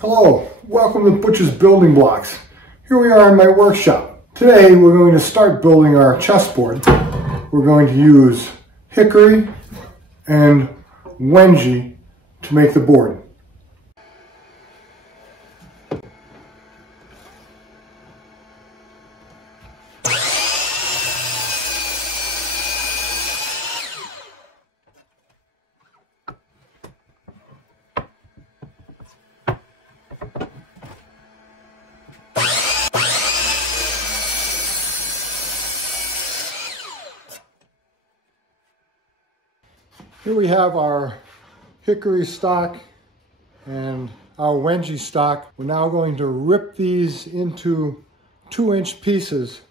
Hello, welcome to Butch's Building Blocks. Here we are in my workshop. Today we're going to start building our chessboard. We're going to use Hickory and Wenge to make the board. Here we have our Hickory stock and our Wenge stock. We're now going to rip these into 2-inch pieces.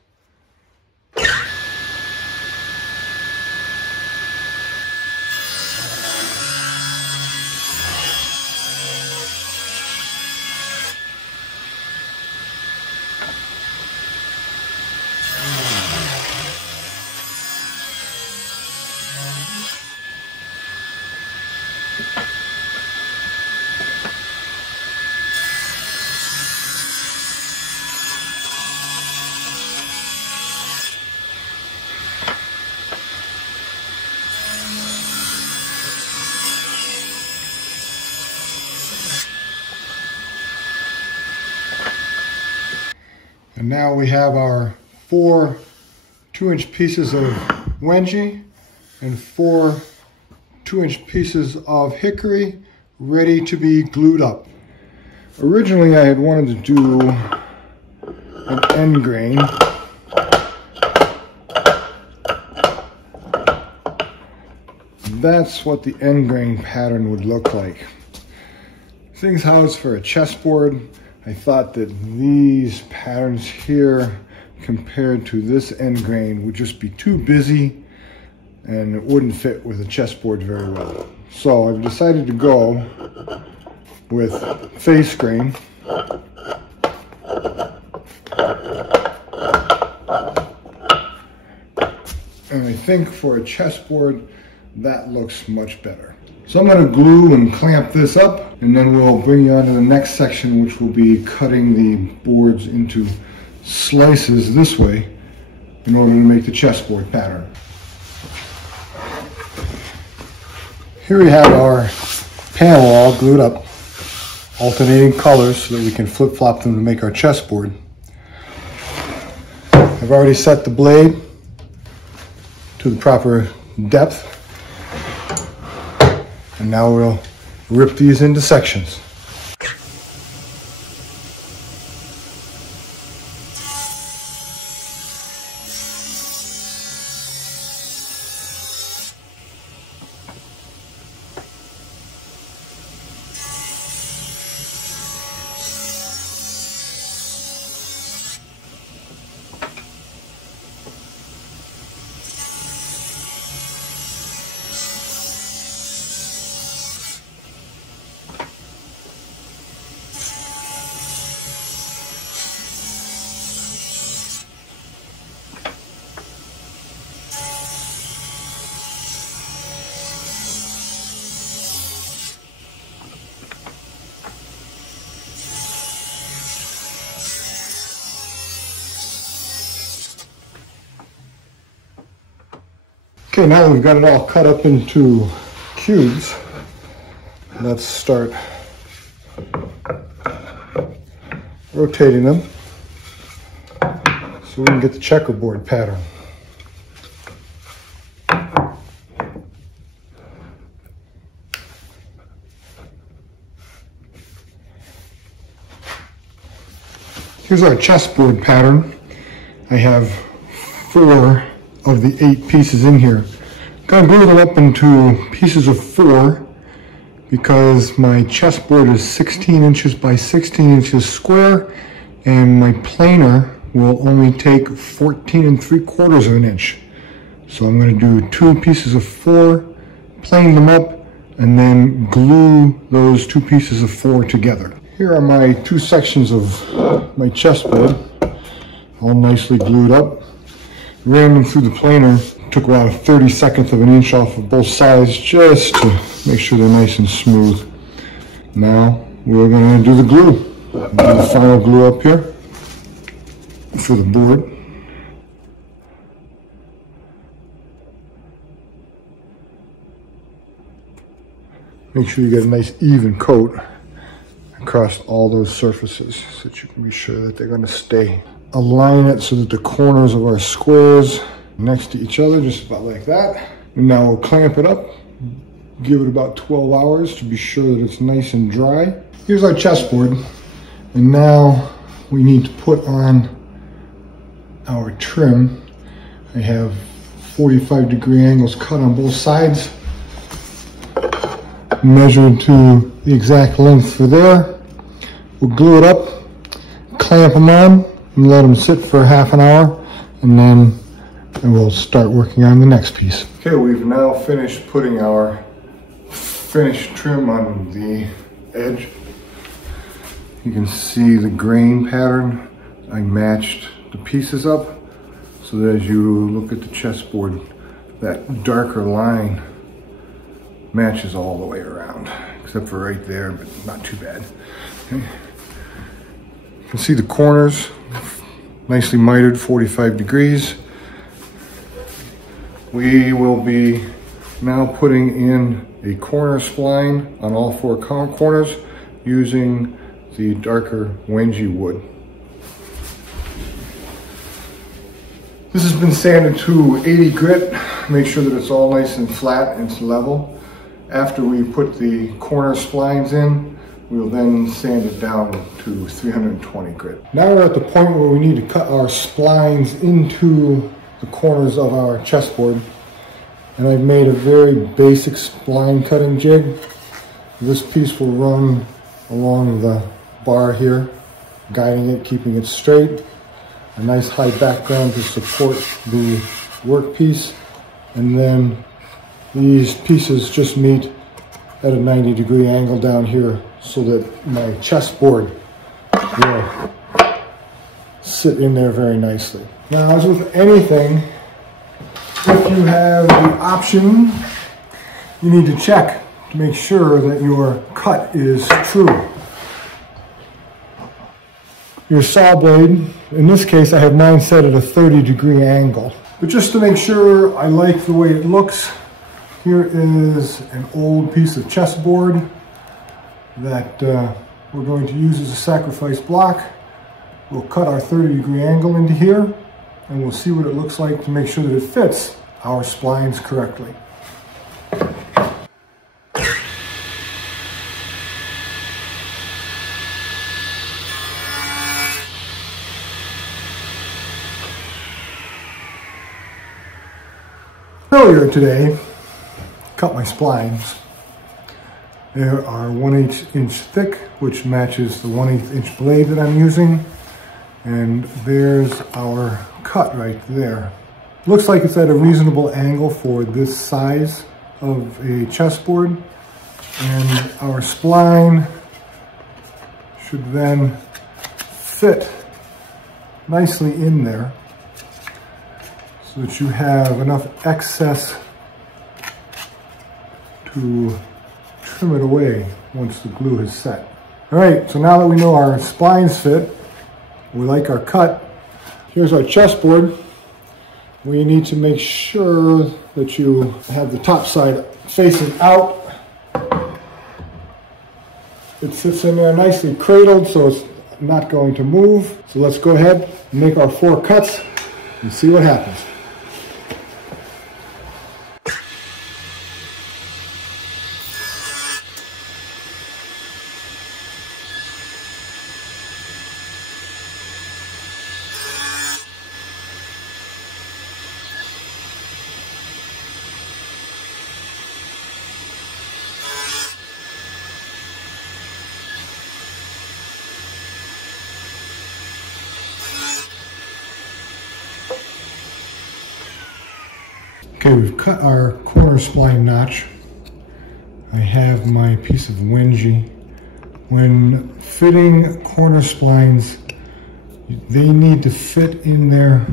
And now we have our 4 2-inch pieces of Wenge and 4 2-inch pieces of Hickory ready to be glued up. Originally I had wanted to do an end grain. That's what the end grain pattern would look like. Seeing how it's for a chessboard, I thought that these patterns here compared to this end grain would just be too busy and it wouldn't fit with a chessboard very well. So I've decided to go with face grain. And I think for a chessboard that looks much better. So I'm going to glue and clamp this up, and then we'll bring you on to the next section, which will be cutting the boards into slices this way in order to make the chessboard pattern. Here we have our panel all glued up, alternating colors so that we can flip-flop them to make our chessboard. I've already set the blade to the proper depth. And now we'll rip these into sections. Okay, now that we've got it all cut up into cubes, let's start rotating them so we can get the checkerboard pattern. Here's our chessboard pattern. I have 4 of the 8 pieces in here. I'm going to glue them up into pieces of 4 because my chessboard is 16 inches by 16 inches square and my planer will only take 14 3/4 of an inch. So I'm going to do 2 pieces of 4, plane them up, and then glue those 2 pieces of 4 together. Here are my 2 sections of my chessboard, all nicely glued up. Ran them through the planer, took about 1/32 of an inch off of both sides just to make sure they're nice and smooth. Now we're going to do the glue. Do the final glue up here for the board. Make sure you get a nice even coat across all those surfaces so that you can be sure that they're going to stay. Align it so that the corners of our squares next to each other, just about like that. And now we'll clamp it up, give it about 12 hours to be sure that it's nice and dry. Here's our chessboard, and now we need to put on our trim. I have 45-degree angles cut on both sides, measured to the exact length for there. We'll glue it up, clamp them on, and let them sit for half an hour, and then we'll start working on the next piece. Okay, we've now finished putting our finished trim on the edge. You can see the grain pattern. I matched the pieces up so that as you look at the chessboard, that darker line matches all the way around, except for right there, but not too bad. Okay. You can see the corners, nicely mitered, 45 degrees. We will be now putting in a corner spline on all four corners using the darker Wenge wood. This has been sanded to 80 grit. Make sure that it's all nice and flat and level. After we put the corner splines in, we'll then sand it down to 320 grit. Now we're at the point where we need to cut our splines into the corners of our chessboard. And I've made a very basic spline cutting jig. This piece will run along the bar here, guiding it, keeping it straight. A nice high background to support the workpiece. And then these pieces just meet at a 90-degree angle down here so that my chessboard will sit in there very nicely. Now, as with anything, if you have the option, you need to check to make sure that your cut is true. Your saw blade, in this case I have mine set at a 30-degree angle. But just to make sure I like the way it looks, here is an old piece of chessboard that we're going to use as a sacrifice block. We'll cut our 30-degree angle into here, and we'll see what it looks like to make sure that it fits our splines correctly. Earlier today, cut my splines. They are 1/8 inch thick, which matches the 1/8 inch blade that I'm using. And there's our cut right there. Looks like it's at a reasonable angle for this size of a chessboard. And our spline should then fit nicely in there, so that you have enough excess to trim it away once the glue is set. All right, so now that we know our splines fit, we like our cut, here's our chessboard. We need to make sure that you have the top side facing out. It sits in there nicely cradled, so it's not going to move. So let's go ahead and make our 4 cuts and see what happens. Okay, we've cut our corner spline notch. I have my piece of Wenge. When fitting corner splines, they need to fit in there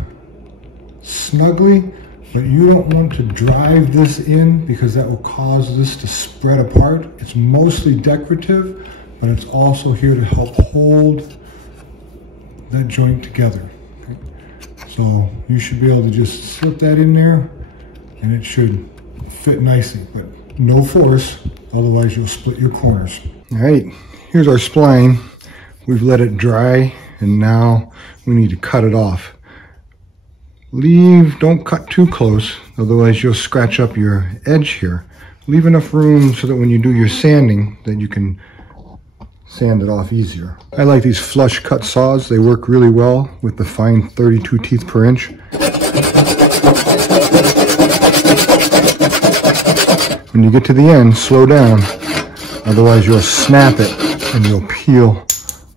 snugly, but you don't want to drive this in because that will cause this to spread apart. It's mostly decorative, but it's also here to help hold that joint together. So you should be able to just slip that in there and it should fit nicely, but no force, otherwise you'll split your corners. All right, here's our spline. We've let it dry and now we need to cut it off. Don't cut too close, otherwise you'll scratch up your edge here. Leave enough room so that when you do your sanding that you can sand it off easier. I like these flush cut saws. They work really well with the fine 32 teeth per inch. When you get to the end, slow down, otherwise you'll snap it and you'll peel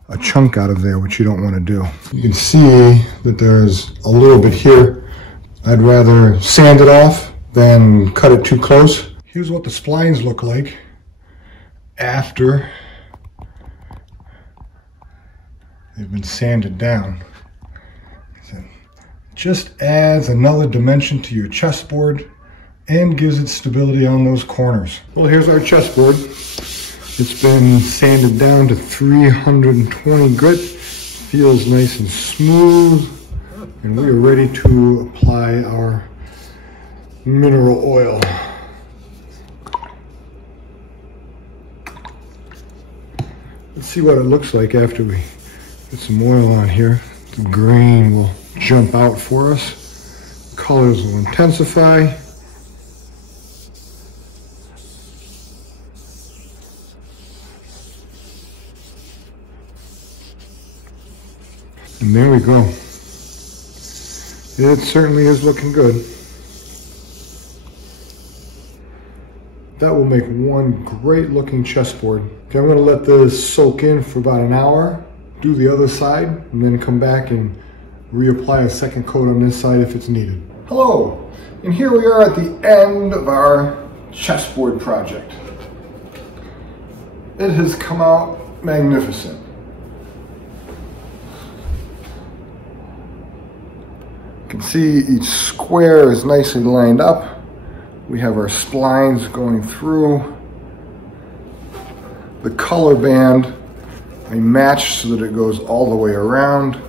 a chunk out of there, which you don't want to do. You can see that there's a little bit here. I'd rather sand it off than cut it too close. Here's what the splines look like after they've been sanded down. So just adds another dimension to your chessboard and gives it stability on those corners. Well, here's our chessboard. It's been sanded down to 320 grit. Feels nice and smooth. And we are ready to apply our mineral oil. Let's see what it looks like after we get some oil on here. The grain will jump out for us. Colors will intensify. And there we go. It certainly is looking good. That will make one great looking chessboard. Okay, I'm going to let this soak in for about an hour, do the other side, and then come back and reapply a second coat on this side if it's needed. Hello, and here we are at the end of our chessboard project. It has come out magnificent. You can see each square is nicely lined up. We have our splines going through. The color band I matched so that it goes all the way around.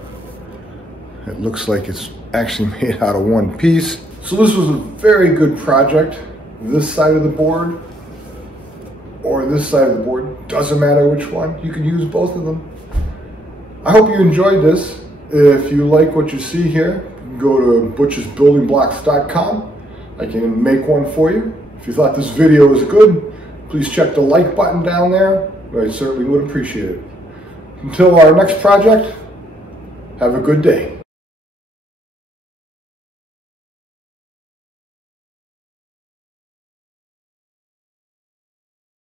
It looks like it's actually made out of one piece. So this was a very good project. This side of the board or this side of the board, doesn't matter which one. You can use both of them. I hope you enjoyed this. If you like what you see here, go to butchesbuildingblocks.com. I can make one for you. If you thought this video was good, please check the like button down there. I certainly would appreciate it. Until our next project, have a good day.